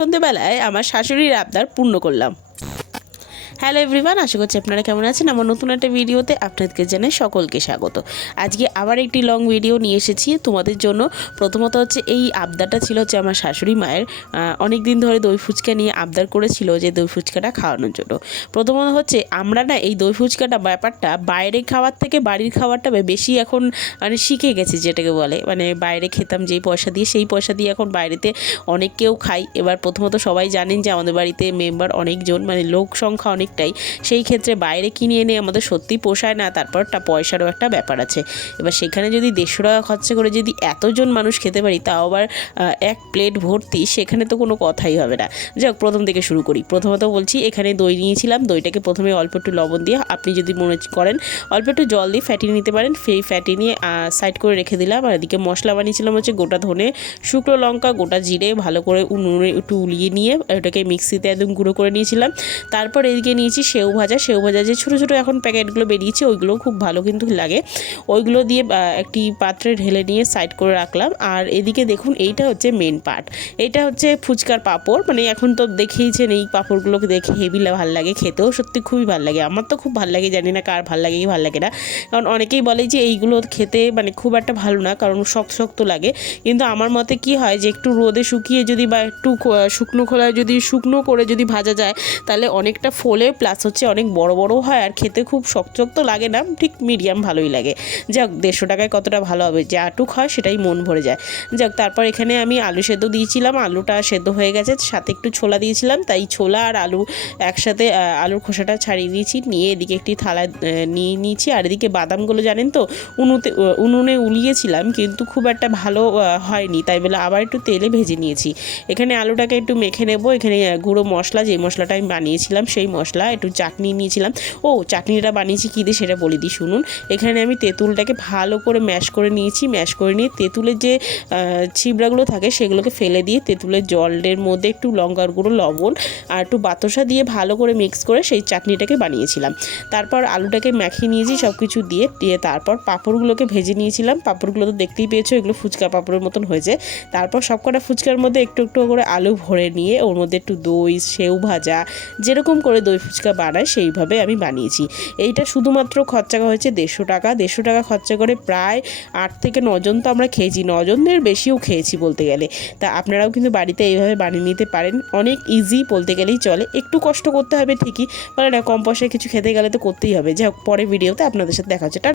সন্ধ্যেবেলায় আমার শাশুড়ির আবদার পূর্ণ করলাম। হ্যালো এভরিওয়ান আশা করছি আপনারা কেমন আছেন? আমার নতুন একটা ভিডিওতে আপনাদেরকে জানাই সকলকে স্বাগত। আজকে আবার একটি লং ভিডিও নিয়ে এসেছি। তোমাদের জন্য প্রথমত হচ্ছে এই আবদারটা ছিল হচ্ছে আমার শাশুড়ি মায়ের অনেক দিন ধরে দই ফুচকা নিয়ে আবদার করেছিল যে দই ফুচকাটা খাওয়ানোর জন্য। প্রথমত হচ্ছে আমরা না এই দই ফুচকাটা ব্যাপারটা বাইরে খাওয়ার থেকে বাড়ির খাবারটা বেশি এখন মানে শিখে গেছি যেটাকে বলে। মানে বাইরে খেতাম যেই পয়সা দিয়ে, সেই পয়সা দিয়ে এখন বাইরেতে অনেক কেউ খাই। এবার প্রথমত সবাই জানেন যে আমাদের বাড়িতে মেম্বার অনেকজন মানে লোক সংখ্যা অনেকটাই। সেই ক্ষেত্রে বাইরে কিনে এনে আমাদের সত্যি পোষায় না তারপর টা পয়সারও একটা ব্যাপার আছে। এবার সেখানে যদি দেড়শো টাকা খরচা করে যদি এতজন মানুষ খেতে পারি, তাও আবার এক প্লেট ভর্তি, সেখানে তো কোনো কথাই হবে না। যাক, প্রথম থেকে শুরু করি। প্রথমত বলছি, এখানে দই নিয়েছিলাম। দইটাকে প্রথমে অল্প একটু লবণ দিয়ে, আপনি যদি মনে করেন, অল্প একটু জল দিয়ে ফ্যাটিয়ে নিতে পারেন। সেই ফ্যাটি নিয়ে সাইড করে রেখে দিলাম। আর এদিকে মশলা বানিয়েছিলাম হচ্ছে গোটা ধনে, শুকনো লঙ্কা, গোটা জিরে, ভালো করে উনুনে একটু উলিয়ে নিয়ে, ওটাকে মিক্সিতে একদম গুঁড়ো করে নিয়েছিলাম। তারপর এদিকে নিয়েছি, সেও ভাজা সেও ভাজা। যে ছোটো ছোটো এখন প্যাকেটগুলো বেরিয়েছে, ওইগুলো খুব ভালো কিন্তু লাগে। ওইগুলো দিয়ে একটি পাত্রে ঢেলে নিয়ে সাইড করে রাখলাম। আর এদিকে দেখুন, এইটা হচ্ছে মেন পার্ট এটা হচ্ছে ফুচকার পাঁপড়। মানে এখন তো দেখেইছেন এই পাঁপড়গুলোকে দেখে হেভি ভালো লাগে, খেতেও সত্যি খুবই ভালো লাগে। আমার তো খুব ভালো লাগে, জানি না কার ভালো লাগে, কি ভালো লাগে না। কারণ অনেকেই বলে যে এইগুলো খেতে মানে খুব একটা ভালো না, কারণ শক্ত শক্ত লাগে। কিন্তু আমার মতে কি হয় যে একটু রোদে শুকিয়ে যদি বা একটু শুকনো খোলায় যদি শুকনো করে যদি ভাজা যায়, তাহলে অনেকটা ফোলে প্লাস হচ্ছে অনেক বড় বড় হয় আর খেতে খুব শক্ত লাগে না, ঠিক মিডিয়াম ভালোই লাগে। যাক, দেড়শো টাকায় কতটা ভালো হবে যাটুক হয় সেটাই মন ভরে যায়। যাক, তারপর এখানে আমি আলু সেদ্ধ দিয়েছিলাম, আলুটা সেদ্ধ হয়ে গেছে, সাথে একটু ছোলা দিয়েছিলাম, তাই ছোলা আর আলু একসাথে আলুর খোসাটা ছাড়িয়ে দিয়েছি, নিয়ে এদিকে একটি থালা নিয়ে নিয়েছি, আর এদিকে বাদামগুলো জানেন তো, উনুতে উনুনে উলিয়েছিলাম, কিন্তু খুব একটা ভালো হয়নি, তাই বলে আবার একটু তেলে ভেজে নিয়েছি। এখানে আলুটাকে একটু মেখে নেব, এখানে গুঁড়ো মশলা, যে মশলাটা আমি বানিয়েছিলাম, সেই মশলা একটু চাটনি নিয়েছিলাম। ও, চাটনিটা বানিয়েছি কী দিয়ে সেটা বলে দিই, শুনুন। এখানে আমি তেঁতুলটাকে ভালো করে ম্যাশ করে নিয়েছি। ম্যাশ করে নিয়ে তেঁতুলের যে ছিবড়াগুলো থাকে সেগুলোকে ফেলে দিয়ে তেঁতুলের জলের মধ্যে একটু লঙ্কার গুঁড়ো, লবণ আর একটু বাতাসা দিয়ে ভালো করে মিক্স করে সেই চাটনিটাকে বানিয়েছিলাম। তারপর আলুটাকে মাখিয়ে নিয়েছি সব কিছু দিয়ে দিয়ে তারপর পাঁপড়গুলোকে ভেজে নিয়েছিলাম। পাঁপড়গুলো তো দেখতেই পেয়েছ, এগুলো ফুচকা পাঁপড়ের মতন হয়েছে। তারপর সবকটা ফুচকার মধ্যে একটু একটু করে আলু ভরে নিয়ে ওর মধ্যে একটু দই, সেউ ভাজা, যেরকম করে দই ফুচকা বানায়, সেইভাবে আমি বানিয়েছি। এইটা শুধুমাত্র খরচা হয়েছে দেড়শো টাকা। দেড়শো টাকা খরচা করে প্রায় আট থেকে নজন তো আমরা খেয়েছি। নজনের বেশিও খেয়েছি বলতে গেলে। তা আপনারাও কিন্তু বাড়িতে এইভাবে বানিয়ে নিতে পারেন। অনেক ইজি বলতে গেলেই চলে। একটু কষ্ট করতে হবে ঠিকই মানে না, কম পয়সায় কিছু খেতে গেলে তো করতেই হবে। যাই হোক পরে ভিডিওতে আপনাদের সাথে দেখা হচ্ছে।